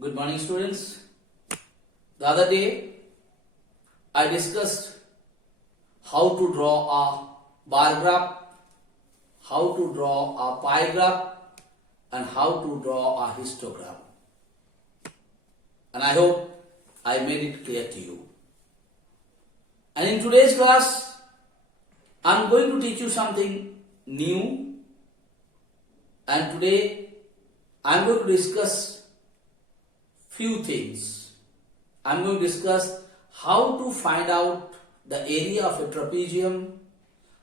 Good morning, students. The other day I discussed how to draw a bar graph, how to draw a pie graph, and how to draw a histogram. And I hope I made it clear to you. And in today's class, I am going to teach you something new. And today I am going to discuss few things. I am going to discuss how to find out the area of a trapezium,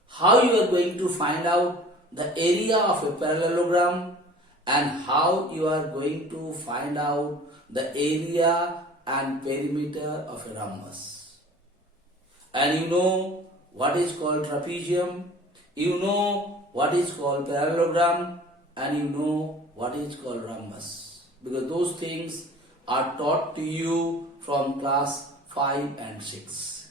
how you are going to find out the area of a parallelogram, and how you are going to find out the area and perimeter of a rhombus. And you know what is called trapezium, you know what is called parallelogram, and you know what is called rhombus. Because those things are taught to you from class 5 and 6.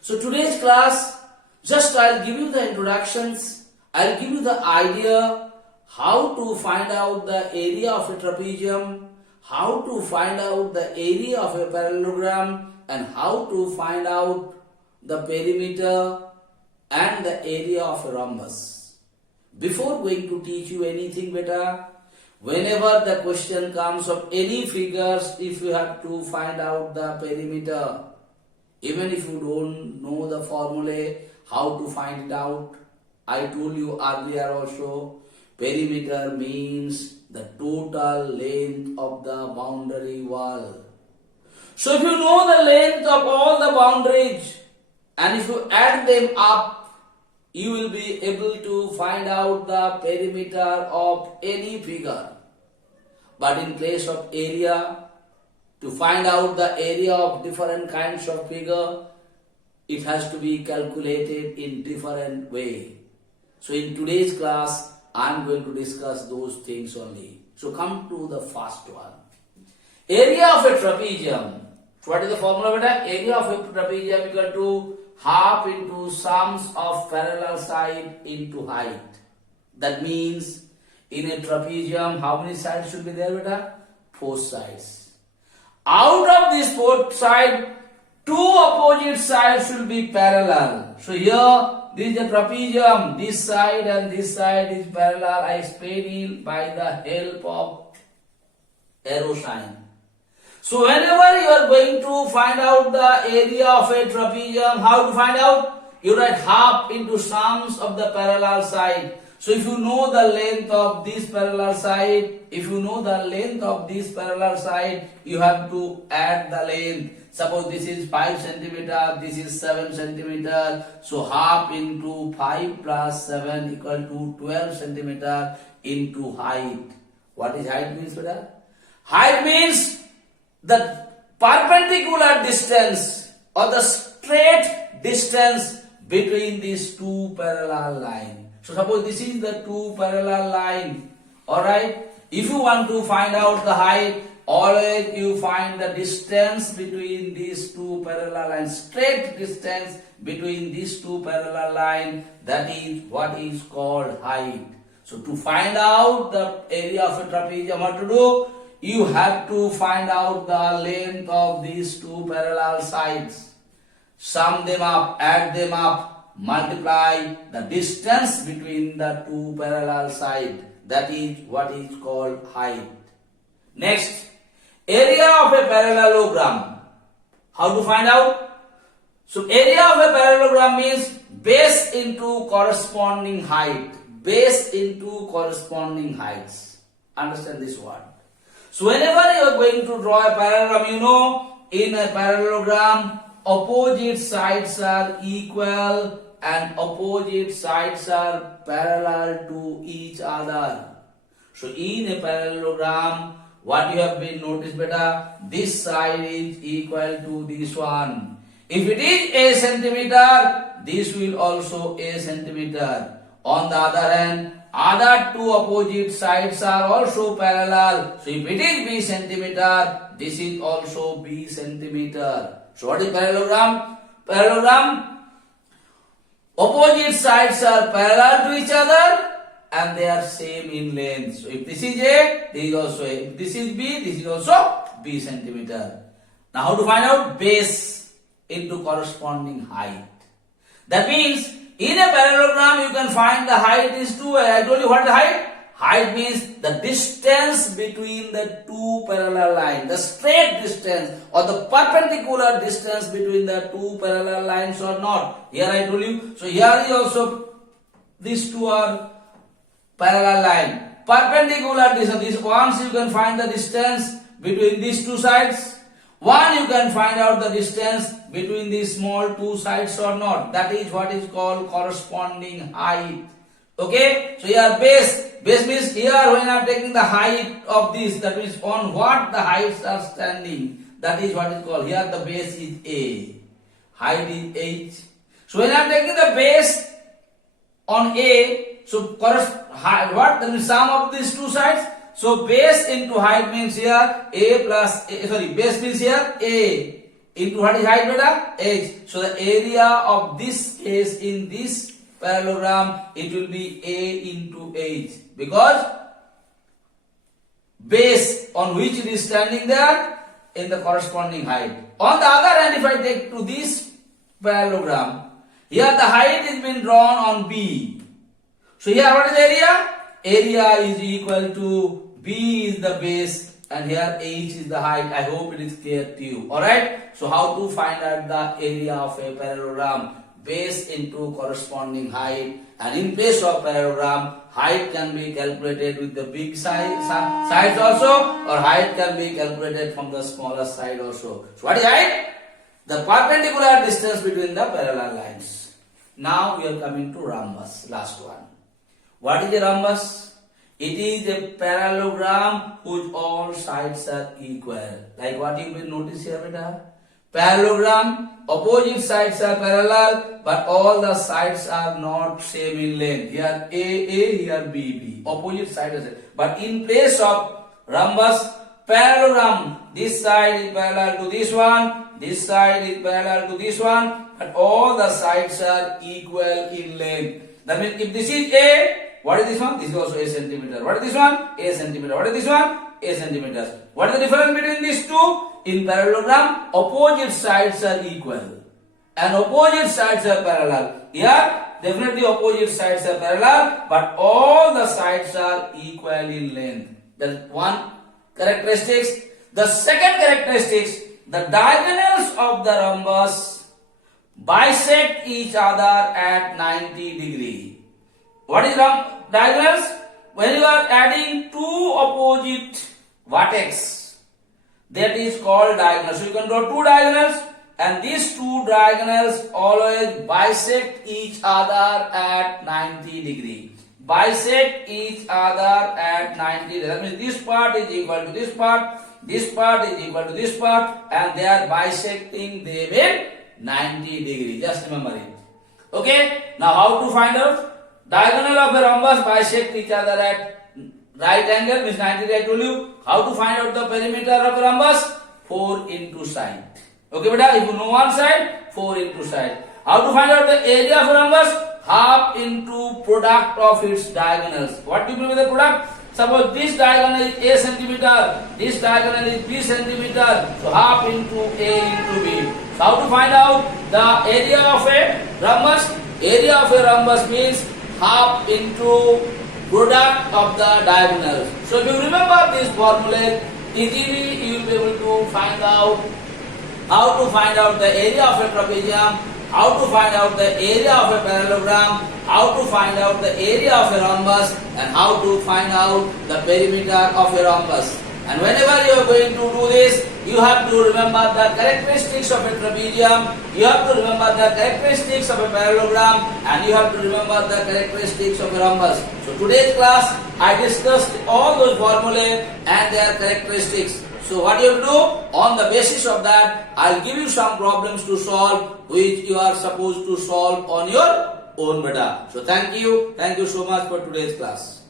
So today's class, just I'll give you the introductions, I'll give you the idea how to find out the area of a trapezium, how to find out the area of a parallelogram, and how to find out the perimeter and the area of a rhombus. Before going to teach you anything better, whenever the question comes of any figures, if you have to find out the perimeter, even if you don't know the formula, how to find it out, I told you earlier also, perimeter means the total length of the boundary wall. So if you know the length of all the boundaries, and if you add them up, you will be able to find out the perimeter of any figure. But in place of area, to find out the area of different kinds of figure, it has to be calculated in different way. So in today's class, I am going to discuss those things only. So come to the first one. Area of a trapezium. What is the formula, beta? Area of a trapezium equal to half into sums of parallel side into height. That means in a trapezium, how many sides should be there, beta? 4 sides. Out of these 4 sides, 2 opposite sides should be parallel. So here, this is a trapezium. This side and this side is parallel. I explain it by the help of arrow sign. So whenever you are going to find out the area of a trapezium, how to find out? You write half into sums of the parallel side. So if you know the length of this parallel side, you have to add the length. Suppose this is 5 centimeter, this is 7 centimeter. So half into 5 plus 7 equal to 12 centimeter into height. What is height means, beta? Height means the perpendicular distance or the straight distance between these 2 parallel lines. So suppose this is the 2 parallel line. Alright. If you want to find out the height, always you find the distance between these 2 parallel lines. Straight distance between these 2 parallel lines. That is what is called height. So to find out the area of a trapezium, what to do? You have to find out the length of these 2 parallel sides. Sum them up, add them up, multiply the distance between the 2 parallel sides. That is what is called height. Next, area of a parallelogram. How to find out? So area of a parallelogram means base into corresponding height. Base into corresponding heights. Understand this one. So whenever you are going to draw a parallelogram, you know in a parallelogram opposite sides are equal and opposite sides are parallel to each other. So in a parallelogram, what you have been noticed, beta, this side is equal to this one. If it is a centimeter, this will also a centimeter. On the other hand, other 2 opposite sides are also parallel. So if it is b centimeter, this is also b centimeter. So what is parallelogram? Parallelogram, opposite sides are parallel to each other and they are same in length. So if this is A, this is also A. If this is B, this is also B centimeter. Now how to find out? Base into corresponding height. That means in a parallelogram you can find the height is 2. I told you what is the height? Height means the distance between the two parallel lines, the straight distance or the perpendicular distance between the two parallel lines or not. Here I told you. So here is also, these two are parallel line. Perpendicular distance, this once you can find the distance between these two sides. One you can find out the distance between these small two sides or not. That is what is called corresponding height. Okay, so here base means here when I am taking the height of this, that means on what the heights are standing, that is what is called, here the base is A, height is H. So when I am taking the base on A, so what, that means sum of these two sides. So base into height means here A plus A, base means here A into what is height beta? H. So the area of this case in this parallelogram, it will be A into H, because base on which it is standing there in the corresponding height. On the other hand, if I take to this parallelogram, here the height is been drawn on B. So here what is the area? Area is equal to B is the base and here H is the height. I hope it is clear to you. Alright. So how to find out the area of a parallelogram? Base into corresponding height, and in place of parallelogram, height can be calculated with the big sides also, or height can be calculated from the smaller side also. So what is height? The perpendicular distance between the parallel lines. Now we are coming to rhombus, last one. What is a rhombus? It is a parallelogram whose all sides are equal. Like what you will notice here, beta. Parallelogram, opposite sides are parallel, but all the sides are not same in length. Here A, here B. Opposite sides are. But in place of rhombus, parallelogram, this side is parallel to this one, this side is parallel to this one, but all the sides are equal in length. That means if this is A, what is this one? This is also A centimeter. What is this one? A centimeter. What is this one? A centimeters. What is the difference between these two? In parallelogram, opposite sides are equal and opposite sides are parallel. Here, definitely opposite sides are parallel, but all the sides are equal in length. That is one characteristics. The second characteristics, the diagonals of the rhombus bisect each other at 90 degree. What is diagonals? When you are adding two opposite vertex, that is called diagonal. So you can draw two diagonals, and these two diagonals always bisect each other at 90 degree. Bisect each other at 90 degree. That means this part is equal to this part is equal to this part, and they are bisecting them in 90 degree. Just remember it. Okay. Now how to find out? Diagonal of a rhombus bisect each other at right angle means 90 degree. I told you. How to find out the perimeter of a rhombus? 4 into side. Okay, beta. If you know one side, 4 into side. How to find out the area of a rhombus? Half into product of its diagonals. What do you mean by the product? Suppose this diagonal is A centimeter, this diagonal is B centimeter. So half into A into B. So how to find out the area of a rhombus? Area of a rhombus means half into product of the diagonals. So if you remember this formula, easily you will be able to find out how to find out the area of a trapezium, how to find out the area of a parallelogram, how to find out the area of a rhombus, and how to find out the perimeter of a rhombus. And whenever you are going to do this, you have to remember the characteristics of a trapezium, you have to remember the characteristics of a parallelogram, and you have to remember the characteristics of a rhombus. So today's class, I discussed all those formulae and their characteristics. So what you have to do? On the basis of that, I'll give you some problems to solve, which you are supposed to solve on your own, beta. So thank you so much for today's class.